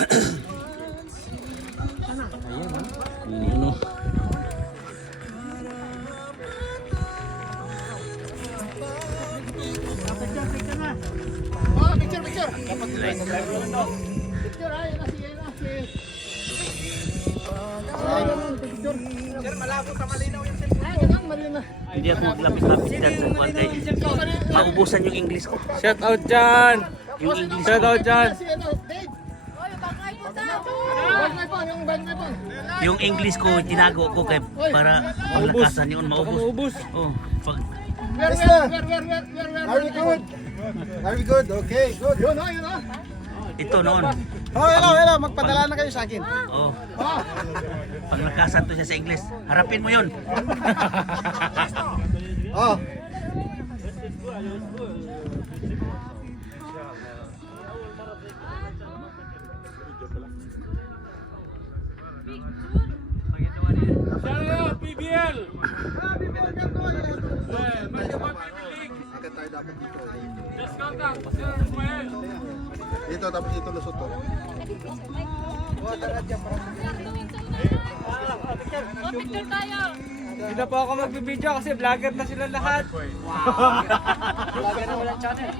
Ayan o. Oh, picture, picture. Right. Picture, ay, Sir, malabo sa malinaw yung cellphone. Ay, ganun, malinaw. Hindi ako maglapis-lapis dyan sa kwan kay maubusan yung English ko. Shout out dyan! Yung English Shout ko. out dyan! Si ano, Dave. Bag na po, yung bag na po. Yung English ko tinago ko kay para malakasan yun Baka maubos. maubos. Oh, pag Where? Are we good? Are we good? Okay, good. Yun, oh, yun, oh. ito noon. Oh, hello. Magpadala na kayo sa akin. Oh. Pag nakasan to siya sa English, harapin mo yun. Oh. PBL! Akit tayo dapat dito. Let's contact! Sir Ruel! Dito, tapos dito lusot to. Picture tayo! Hindi na po ako magbibideo kasi vlogger na sila lahat. Vlogger na walang channel.